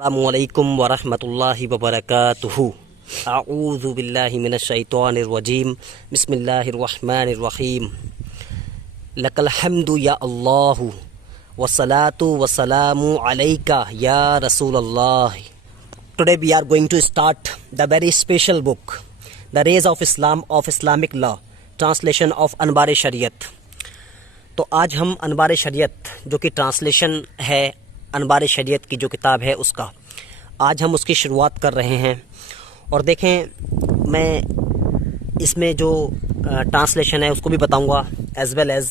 अस्सलामुअलैकुम वरहमतुल्लाहि वबरकातुहू। अऊज़ु बिल्लाहि मिनश शैतानिर रजीम। बिस्मिल्लाहिर रहमानिर रहीम। लकल हम्दु या अल्लाहु वस्सलातु वस्सलामु अलैका या रसूलल्लाह। Today we are going to start the very special book, The Rays of Islam of Islamic Law, translation of अनवार शरीयत। तो आज हम अनवार शरीयत जो कि ट्रांसलेशन है अनवार शरीयत की जो किताब है उसका आज हम उसकी शुरुआत कर रहे हैं। और देखें, मैं इसमें जो ट्रांसलेशन है उसको भी बताऊंगा, एज़ वेल एज़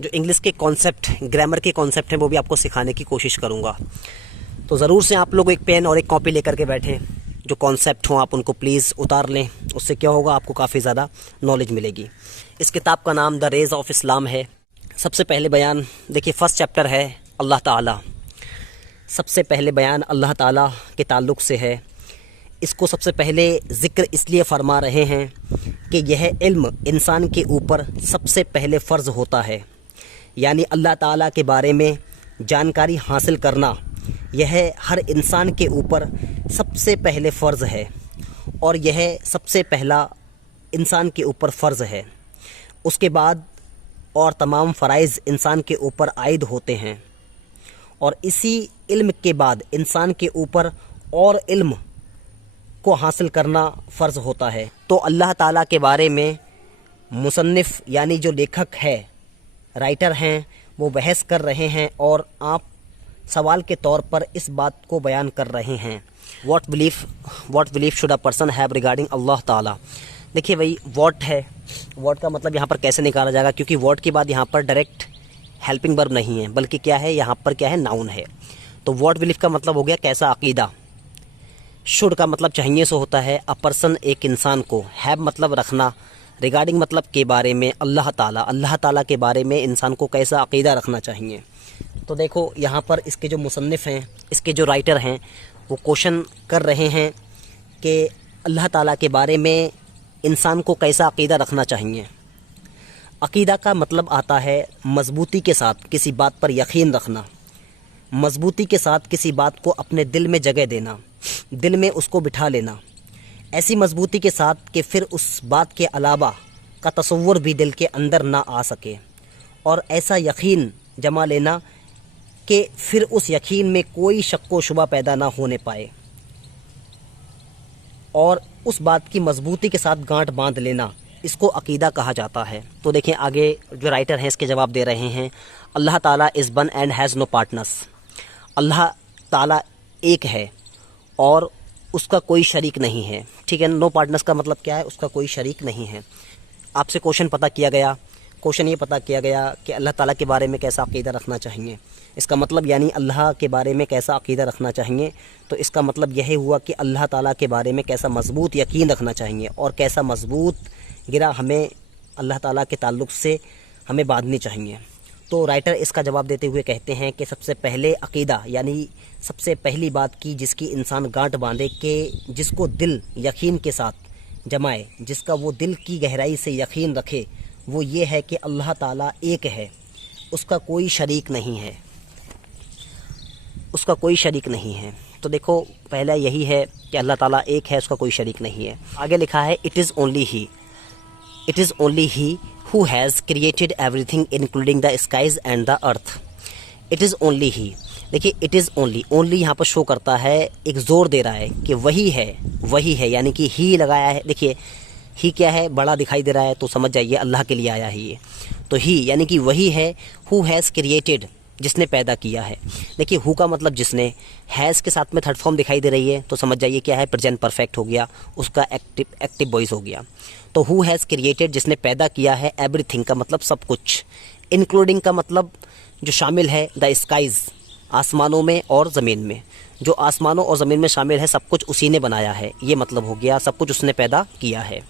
जो इंग्लिश के कॉन्सेप्ट, ग्रामर के कॉन्सेप्ट हैं वो भी आपको सिखाने की कोशिश करूंगा। तो ज़रूर से आप लोग एक पेन और एक कॉपी लेकर के बैठें, जो कॉन्सेप्ट हों आप उनको प्लीज़ उतार लें। उससे क्या होगा, आपको काफ़ी ज़्यादा नॉलेज मिलेगी। इस किताब का नाम द रेज़ ऑफ इस्लाम है। सबसे पहले बयान देखिए, फर्स्ट चैप्टर है अल्लाह ताला। सबसे पहले बयान अल्लाह ताला के ताल्लुक़ से है। इसको सबसे पहले ज़िक्र इसलिए फरमा रहे हैं कि यह इल्म इंसान के ऊपर सबसे पहले फ़र्ज़ होता है, यानी अल्लाह ताला के बारे में जानकारी हासिल करना यह हर इंसान के ऊपर सबसे पहले फ़र्ज़ है और यह सबसे पहला इंसान के ऊपर फ़र्ज़ है। उसके बाद और तमाम फ़राइज़ इंसान के ऊपर आयद होते हैं और इसी इल्म के बाद इंसान के ऊपर और इल्म को हासिल करना फ़र्ज़ होता है। तो अल्लाह ताला के बारे में मुसन्निफ़ यानी जो लेखक है, राइटर हैं, वो बहस कर रहे हैं और आप सवाल के तौर पर इस बात को बयान कर रहे हैं। What belief should a person have regarding Allah Taala. देखिए भाई, व्हाट है, व्हाट का मतलब यहाँ पर कैसे निकाला जाएगा, क्योंकि व्हाट के बाद यहाँ पर डायरेक्ट हेल्पिंग वर्ब नहीं है, बल्कि क्या है, यहाँ पर क्या है, नाउन है। तो व्हाट बिलीफ का मतलब हो गया कैसा अकीदा। शुड का मतलब चाहिए से होता है, अ पर्सन एक इंसान को, हैव मतलब रखना, रिगार्डिंग मतलब के बारे में, अल्लाह ताला के बारे में इंसान को कैसा अकीदा रखना चाहिए। तो देखो यहाँ पर इसके जो मुसन्निफ़ हैं, इसके जो राइटर हैं, वो क्वेश्चन कर रहे हैं कि अल्लाह ताला के बारे में इंसान को कैसा अकीदा रखना चाहिए। अकीदा का मतलब आता है मजबूती के साथ किसी बात पर यकीन रखना, मजबूती के साथ किसी बात को अपने दिल में जगह देना, दिल में उसको बिठा लेना, ऐसी मजबूती के साथ कि फिर उस बात के अलावा का तसव्वुर भी दिल के अंदर ना आ सके, और ऐसा यकीन जमा लेना कि फिर उस यकीन में कोई शक व शुबा पैदा ना होने पाए, और उस बात की मजबूती के साथ गांठ बांध लेना, इसको अकीदा कहा जाता है। तो देखें आगे जो राइटर हैं इसके जवाब दे रहे हैं। Allah Taala is one and has no partners. Allah Taala एक है और उसका कोई शरीक नहीं है। ठीक है, नो पार्टनर्स का मतलब क्या है, उसका कोई शरीक नहीं है। आपसे क्वेश्चन ये पता किया गया कि अल्लाह ताला के बारे में कैसा अकीदा रखना चाहिए। इसका मतलब यानी अल्लाह के बारे में कैसा अकीदा रखना चाहिए, तो इसका मतलब यही हुआ कि अल्लाह ताला के बारे में कैसा मजबूत यकीन रखना चाहिए और कैसा मजबूत गिरा हमें अल्लाह ताला के ताल्लुक़ से हमें बांधनी चाहिए। तो राइटर इसका जवाब देते हुए कहते हैं कि सबसे पहले अकीदा यानी सबसे पहली बात की जिसकी इंसान गांठ बांधे, कि जिसको दिल यकीन के साथ जमाए, जिसका वो दिल की गहराई से यकीन रखे, वो ये है कि अल्लाह ताला एक है, उसका कोई शरीक नहीं है, उसका कोई शरीक नहीं है। तो देखो, पहला यही है कि अल्लाह ताला एक है, उसका कोई शरीक नहीं है। आगे लिखा है it is only he who has created everything including the skies and the earth. It is only he, देखिए इट इज़ ओनली यहाँ पर शो करता है, एक ज़ोर दे रहा है कि वही है, यानी कि ही लगाया है। देखिए ही क्या है, बड़ा दिखाई दे रहा है, तो समझ जाइए अल्लाह के लिए आया है ये। तो ही यानी कि वही है, हु हैज़ क्रिएटेड, जिसने पैदा किया है। देखिए हु का मतलब जिसने, हैज़ के साथ में थर्ड फॉर्म दिखाई दे रही है, तो समझ जाइए क्या है, प्रेजेंट परफेक्ट हो गया, उसका एक्टिव वॉइस हो गया। तो हु हैज़ क्रिएटेड, जिसने पैदा किया है, एवरीथिंग का मतलब सब कुछ, इंक्लूडिंग का मतलब जो शामिल है, द स्काइज़, आसमानों में और ज़मीन में, जो आसमानों और ज़मीन में शामिल है सब कुछ उसी ने बनाया है, ये मतलब हो गया, सब कुछ उसने पैदा किया है।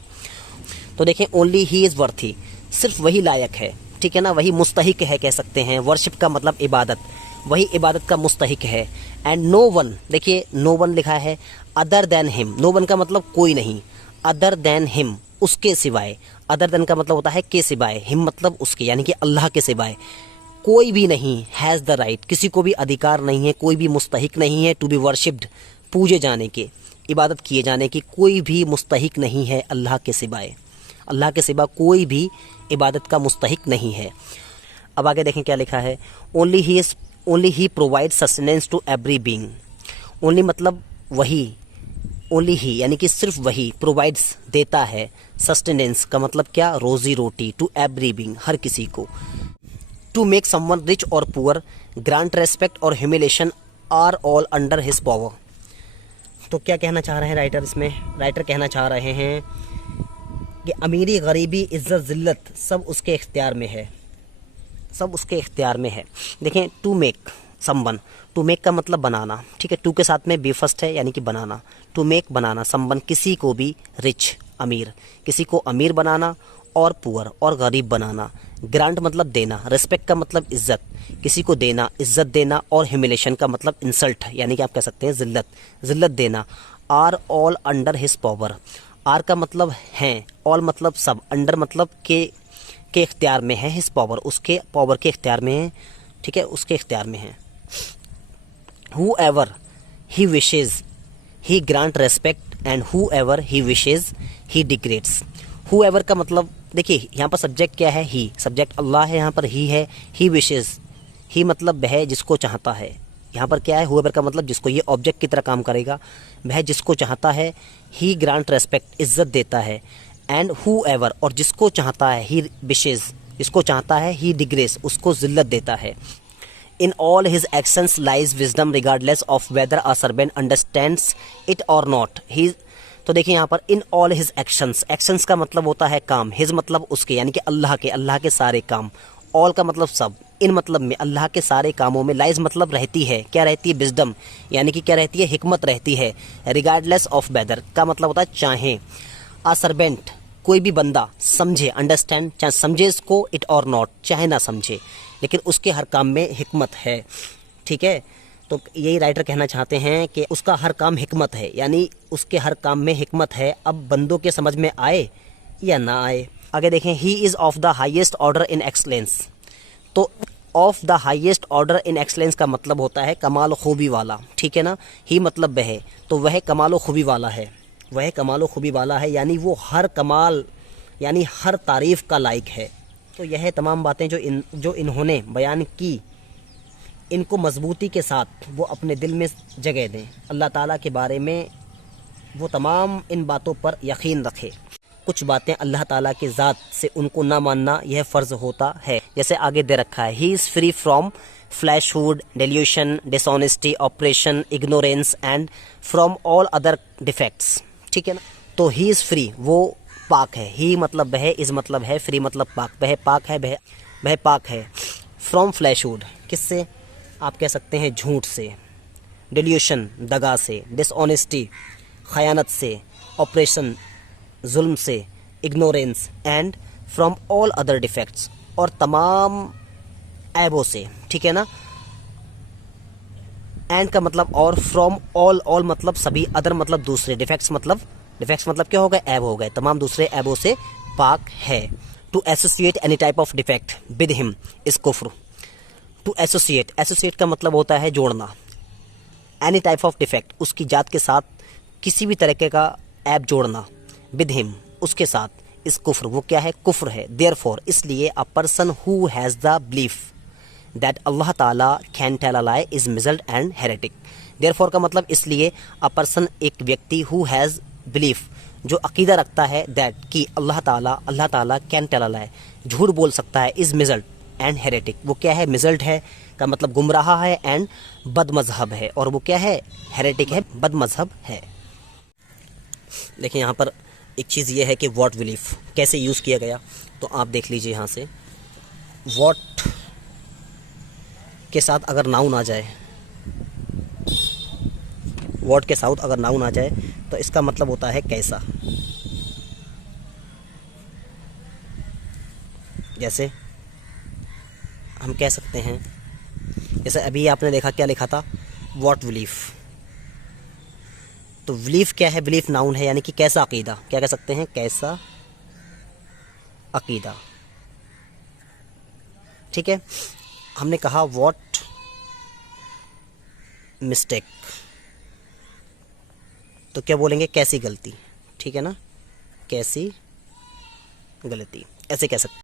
तो देखें, ओनली ही इज़ वर्थी, सिर्फ वही लायक है, ठीक है ना, वही मुस्तहिक है कह सकते हैं। वर्शिप का मतलब इबादत, वही इबादत का मुस्तहिक है। एंड नो वन, देखिए नो वन लिखा है, other than him. No one का मतलब कोई नहीं, अदर देन हिम उसके सिवाय, अदर देन का मतलब होता है के सिवाय, हिम मतलब उसके, यानी कि अल्लाह के सिवाय कोई भी नहीं, हैज़ द राइट, किसी को भी अधिकार नहीं है, कोई भी मुस्तहिक नहीं है, टू बी वर्शिप्ड, पूजे जाने के, इबादत किए जाने की कोई भी मुस्तहिक नहीं है अल्लाह के सिवाय। अल्लाह के सिवा कोई भी इबादत का मुस्तहिक नहीं है। अब आगे देखें क्या लिखा है, only he provide sustenance to every being. Only मतलब वही, ओनली ही यानी कि सिर्फ वही, प्रोवाइड्स देता है, सस्टेनेंस का मतलब क्या, रोजी रोटी, टू एवरी बीइंग, हर किसी को। टू मेक समवन रिच और पुअर, ग्रांट रेस्पेक्ट और humiliation are all under his power. तो क्या कहना चाह रहे हैं राइटर इसमें? राइटर कहना चाह रहे हैं कि अमीरी, गरीबी, इज्जत, ज़िल्लत सब उसके इख्तियार में है, सब उसके इख्तियार में है। देखें, to make someone, to make का मतलब बनाना, ठीक है, टू के साथ में बी फर्स्ट है यानी कि बनाना। टू मेक बनाना, समवन किसी को भी, रिच अमीर, किसी को अमीर बनाना, और पुअर और गरीब बनाना। ग्रांट मतलब देना, रिस्पेक्ट का मतलब इज्जत, किसी को देना, इज्जत देना, और ह्यूमिलेशन का मतलब इंसल्ट यानी कि आप कह सकते हैं जिल्लत, जिल्लत देना। Are all under his power, are का मतलब हैं, ऑल मतलब सब, अंडर मतलब के इख्तियार में है, हिज पावर उसके पावर के इख्तियार में है, ठीक है, उसके इख्तियार में है। whoever he wishes he grant respect and whoever he wishes he degrades। whoever का मतलब देखिए यहाँ पर सब्जेक्ट क्या है, ही, सब्जेक्ट अल्लाह है, यहाँ पर ही है, he wishes, ही मतलब वह जिसको चाहता है, यहाँ पर क्या है, whoever का मतलब जिसको, ये ऑब्जेक्ट की तरह काम करेगा, वह जिसको चाहता है, he grant respect इज्जत देता है, and whoever और जिसको चाहता है, he wishes जिसको चाहता है, he degrades उसको जिल्लत देता है। In all his actions lies wisdom regardless of whether a servant understands it or not। He, तो देखिए यहाँ पर in all his actions, actions का मतलब होता है काम, हिज मतलब उसके यानी कि अल्लाह के सारे काम, ऑल का मतलब सब, इन मतलब में अल्लाह के सारे कामों में, लाइज मतलब रहती है, क्या रहती है, विजडम यानी कि क्या रहती है, हिकमत रहती है। रिगार्डलेस ऑफ वेदर का मतलब होता है चाहे, आ सर्वेंट कोई भी बंदा, समझे, अंडरस्टैंड चाहे समझे इसको, इट और नॉट चाहे ना समझे, लेकिन उसके हर काम में हिकमत है, ठीक है। तो यही राइटर कहना चाहते हैं कि उसका हर काम हिकमत है, यानी उसके हर काम में हिकमत है, अब बंदों के समझ में आए या ना आए। आगे देखें, he is of the highest order in excellence. तो of the highest order in excellence का मतलब होता है कमाल खूबी वाला, ठीक है ना। ही मतलब वह, तो वह कमाल खूबी वाला है, वह कमाल खूबी वाला है, यानी वो हर कमाल यानी हर तारीफ़ का लायक है। तो यह तमाम बातें जो इन्होंने बयान की, इनको मजबूती के साथ वो अपने दिल में जगह दें, अल्लाह ताला के बारे में वो तमाम इन बातों पर यकीन रखें। कुछ बातें अल्लाह ताला के ज़ात से उनको ना मानना यह फ़र्ज़ होता है, जैसे आगे दे रखा है, he is free from falsehood, delusion, dishonesty, oppression, ignorance and from all other defects, ठीक है ना। तो ही इज़ फ्री, वो पाक है, ही मतलब वह, इज़ मतलब है, फ्री मतलब पाक, वह पाक है, वह पाक है। फ्रॉम फ्लैशहुड किससे, आप कह सकते हैं झूठ से, डिल्यूशन दगा से, डिसऑनेस्टी खयानत से, ऑपरेशन जुल्म से, ignorance and from all other defects और तमाम ऐबों से, ठीक है ना। एंड का मतलब और, फ्रॉम ऑल, ऑल मतलब सभी, अदर मतलब दूसरे, डिफेक्ट्स मतलब क्या हो गए, ऐब हो गए, तमाम दूसरे ऐबों से पाक है। To associate any type of defect with him is कुफ्र। टू एसोसिएट का मतलब होता है जोड़ना, एनी टाइप ऑफ डिफेक्ट उसकी जात के साथ किसी भी तरीके का ऐब जोड़ना, विद हिम उसके साथ, इस कुफ्र वो क्या है, कुफ्र है। देयरफॉर इसलिए a person who has the belief that Allah Taala can tell a lie is misled and heretic. Therefore का मतलब इसलिए, अ पर्सन एक व्यक्ति, हु हैज़ बिलीफ जो अकीदा रखता है, दैट कि अल्लाह ताला कैन टेल अ लाई झूठ बोल सकता है, इज मिजल्ड एंड हेरेटिक वो क्या है, मिजल्ड है का मतलब गुमराह है, एंड बद मजहब है, और वो क्या है, हेरेटिक है, बद मजहब है। देखिए यहाँ पर एक चीज़ ये है कि व्हाट बिलीफ कैसे यूज़ किया गया, तो आप देख लीजिए यहाँ से, व्हाट के साथ अगर नाउन आ जाए, व्हाट के साथ अगर नाउन आ जाए तो इसका मतलब होता है कैसा। जैसे हम कह सकते हैं, जैसे अभी आपने देखा क्या लिखा था, व्हाट बिलीफ, तो बिलीफ क्या है, बिलीफ नाउन है, यानी कि कैसा अकीदा, क्या कह सकते हैं, कैसा अकीदा, ठीक है। हमने कहा व्हाट मिस्टेक, तो क्या बोलेंगे? कैसी गलती। ठीक है ना, कैसी गलती, ऐसे कह सकते